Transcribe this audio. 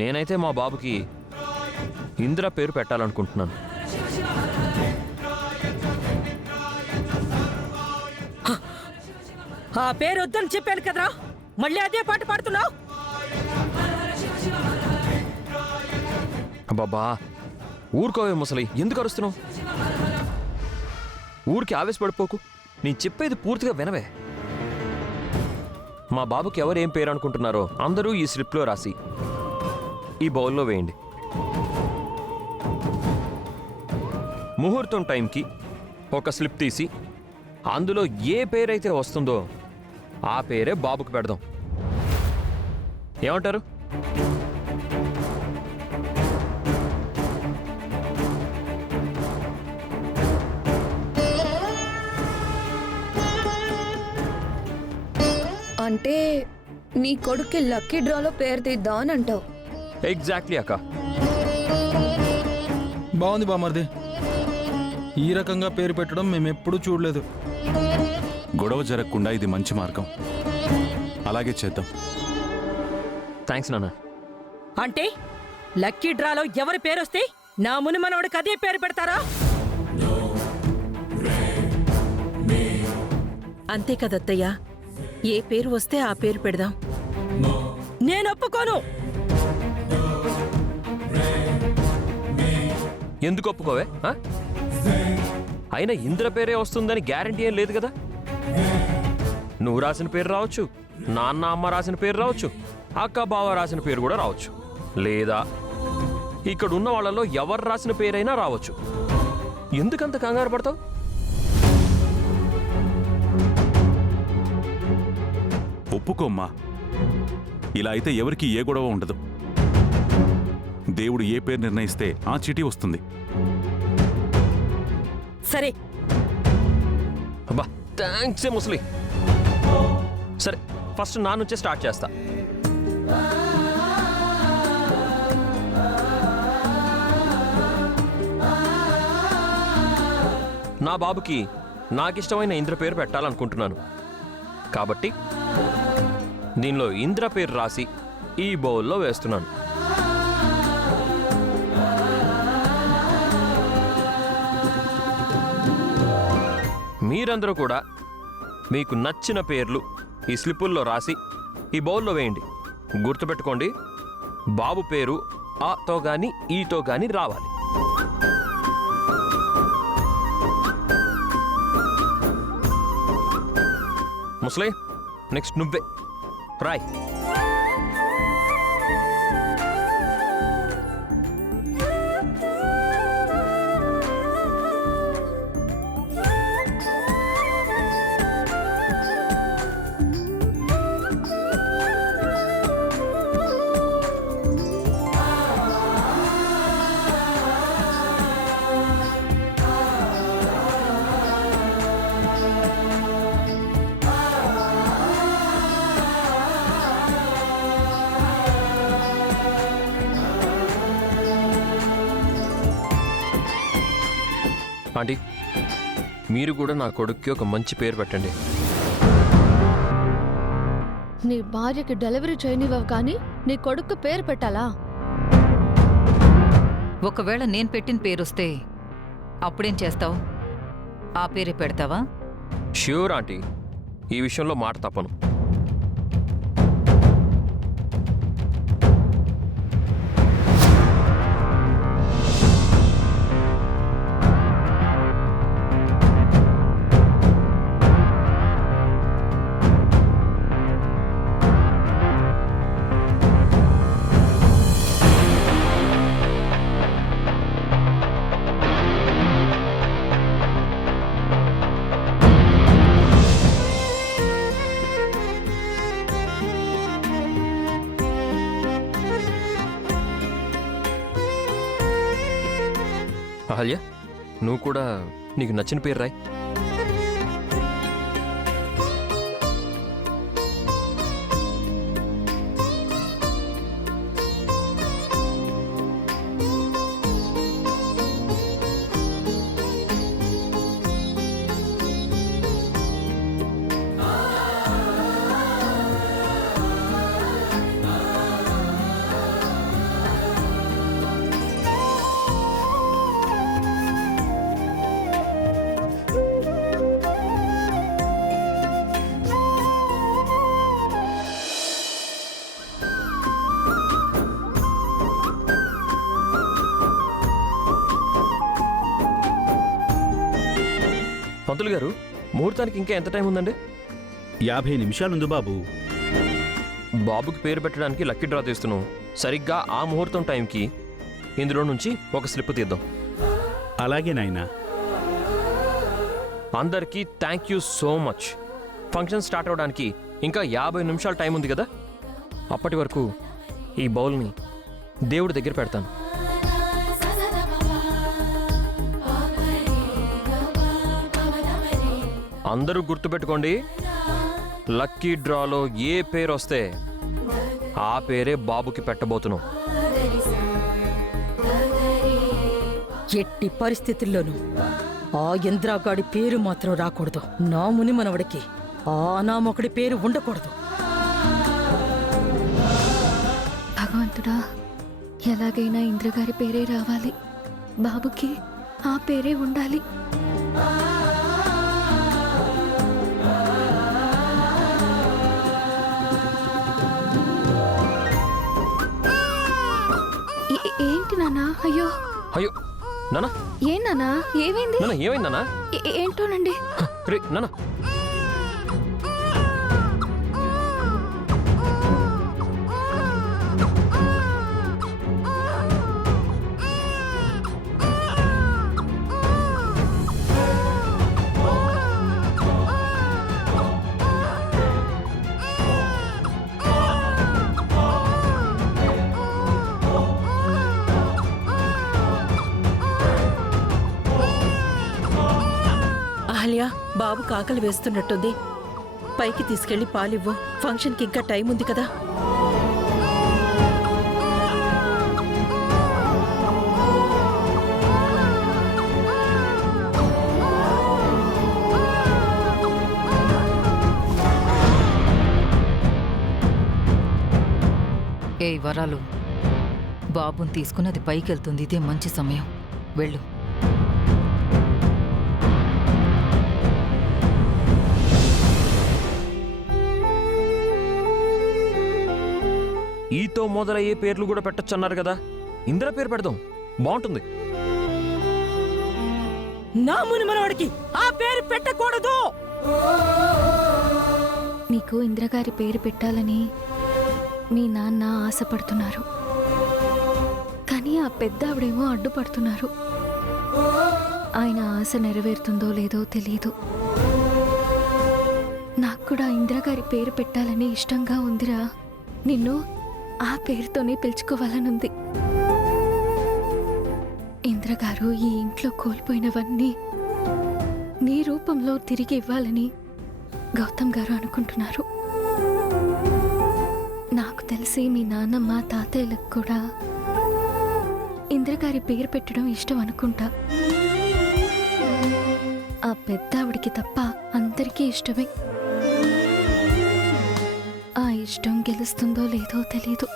నేనైతే మా బాబుకి ఇంద్ర పేరు పెట్టాలనుకుంటున్నాను. ఆ పేరు వద్దని చెప్పాను కదరా, మళ్ళీ అదే పాట పాడుతున్నావు. బాబా ఊరుకోవే ముసలి, ఎందుకు అరుస్తున్నావు? ఊరికి ఆవేశపడిపోకు, నేను చెప్పేది పూర్తిగా వినవే. మా బాబుకి ఎవరు ఏం పేరు అనుకుంటున్నారో అందరూ ఈ స్లిప్లో రాసి ఈ బౌల్లో వేయండి. ముహూర్తం టైంకి ఒక స్లిప్ తీసి అందులో ఏ పేరైతే వస్తుందో ఆ పేరే బాబుకి పెడదాం. ఏమంటారు? అంటే నీ కొడుక్కి లక్కీ డ్రాలో పేరు తీద్దాం అని అంటావు. ఎగ్జాక్ట్లీ అక్క. బాగుంది బామర్ది, ఈ రకంగా పేరు పెట్టడం మేమెప్పుడూ చూడలేదు. గొడవ జరగకుండా ఇది మంచి మార్గం, అలాగే చేద్దాం. థ్యాంక్స్ నాన్న. అంటే లక్కీ డ్రాలో ఎవరి పేరు వస్తే నా మునిమనోడికి అదే పేరు పెడతారా? అంతే కదత్తయ్యా, ఏ పేరు వస్తే ఆ పేరు పెడదాం. నేను ఒప్పుకోను. ఎందుకు ఒప్పుకోవే? అయినా ఇంద్ర పేరే వస్తుందని గ్యారంటీ ఏం లేదు కదా. నువ్వు రాసిన పేరు రావచ్చు, నాన్న అమ్మ రాసిన పేరు రావచ్చు, అక్క బావ రాసిన పేరు కూడా రావచ్చు, లేదా ఇక్కడ ఉన్న వాళ్ళలో ఎవరు రాసిన పేరైనా రావచ్చు. ఎందుకంత కంగారు పడతావు? ఒప్పుకోమ్మా, ఇలా అయితే ఎవరికి ఏ గొడవ ఉండదు. దేవుడు ఏ పేరు నిర్ణయిస్తే ఆ చీటీ వస్తుంది. సరే. అబ్బా థ్యాంక్స్ ముసలి. సరే ఫస్ట్ నా నుంచే స్టార్ట్ చేస్తా. నా బాబుకి నాకిష్టమైన ఇంద్ర పేరు పెట్టాలనుకుంటున్నాను కాబట్టి దీనిలో ఇంద్ర పేరు రాసి ఈ బౌల్లో వేస్తున్నాను. మీరందరూ కూడా మీకు నచ్చిన పేర్లు ఈ స్లిప్పుల్లో రాసి ఈ బౌల్లో వేయండి. గుర్తుపెట్టుకోండి, బాబు పేరు ఆతో గాని ఈతో గాని రావాలి. ముసలే నెక్స్ట్ నువ్వే రాయ్. ఆంటీ మీరు కూడా నా కొడుక్కి ఒక మంచి పేరు పెట్టండి. నీ భార్యకి డెలివరీ చేయనివ్వవు కానీ నీ కొడుకు పేరు పెట్టాలా? ఒకవేళ నేను పెట్టిన పేరొస్తే అప్పుడేం చేస్తావు? ఆ పేరే పెడతావా? ష్యూర్ ఆంటీ, ఈ విషయంలో మాట తప్పను. అహల్య, నువ్వు కూడా నీకు నచ్చిన పేరు రాయ్. పంతులు గారు, ముహూర్తానికి ఇంకా ఎంత టైం ఉందండి? 50 నిమిషాలుంది బాబు. బాబుకి పేరు పెట్టడానికి లక్కీ డ్రా తీస్తున్నాం. సరిగ్గా ఆ ముహూర్తం టైంకి ఇందులో నుంచి ఒక స్లిప్ తీద్దాం. అలాగే నాయనా. అందరికీ thank you so much. Function start అవడానికి ఇంకా 50 నిమిషాల టైం ఉంది కదా. అప్పటి వరకు ఈ బౌల్ని దేవుడి దగ్గర పెడతాను. అందరూ గుర్తుపెట్టుకోండి, లక్కీ డ్రాలో ఏ పేరు వస్తే ఆ పేరే బాబుకి పెట్టబోతున్నాం. ఎట్టి పరిస్థితుల్లోనూ ఆ ఇంద్రాగాడి పేరు మాత్రం రాకూడదు. నా ముని మనవడికి ఆ అనామకుడి పేరు ఉండకూడదు. భగవంతుడా, ఎలాగైనా ఇంద్రగారి పేరే రావాలి, బాబుకి ఆ పేరే ఉండాలి. ఏంటి నాన్నా? అయ్యో అయ్యో నానా, ఏం నాన్నా, ఏమైంది? నానా ఏమైంది నానా? ఏంటోనండి. రే నానా, అహల్య, బాబు కాకలు వేస్తున్నట్టుంది. పైకి తీసుకెళ్లి పాలివ్వు. ఫంక్షన్కి ఇంకా టైం ఉంది కదా. ఏ వరాలు, బాబుని తీసుకున్నది పైకెళ్తుంది. ఇదే మంచి సమయం. వెళ్ళు. ఈతో మొదలయ్యే పేర్లు కూడా పెట్టొచ్చన్నారు కదా. ఇంద్ర పేరు పెడదాం, బాగుంటుంది. నా ముని మనవడికి ఆ పేరు పెట్టకూడదు. నీకు ఇంద్రగారి పేరు పెట్టాలని మీ నాన్న ఆశపడుతున్నారు, కానీ ఆ పెద్ద ఆవిడేమో అడ్డుపడుతున్నారు. ఆయన ఆశ నెరవేరుతుందో లేదో తెలియదు. నాకు కూడా ఇంద్రగారి పేరు పెట్టాలని ఇష్టంగా ఉందిరా. నిన్ను ఆ పేరుతోనే పిలుచుకోవాలనుంది. ఇంద్రగారు ఈ ఇంట్లో కోల్పోయినవన్నీ నీ రూపంలో తిరిగి ఇవ్వాలని గౌతమ్ గారు అనుకుంటున్నారు. నాకు తెలిసి మీ నాన్నమ్మ తాతయ్యలకు కూడా ఇంద్రగారి పేరు పెట్టడం ఇష్టం అనుకుంటా. ఆ పెద్ద ఆవిడికి తప్ప అందరికీ ఇష్టమే. ఆ ఇష్టం గెలుస్తుందో లేదో తెలీదు.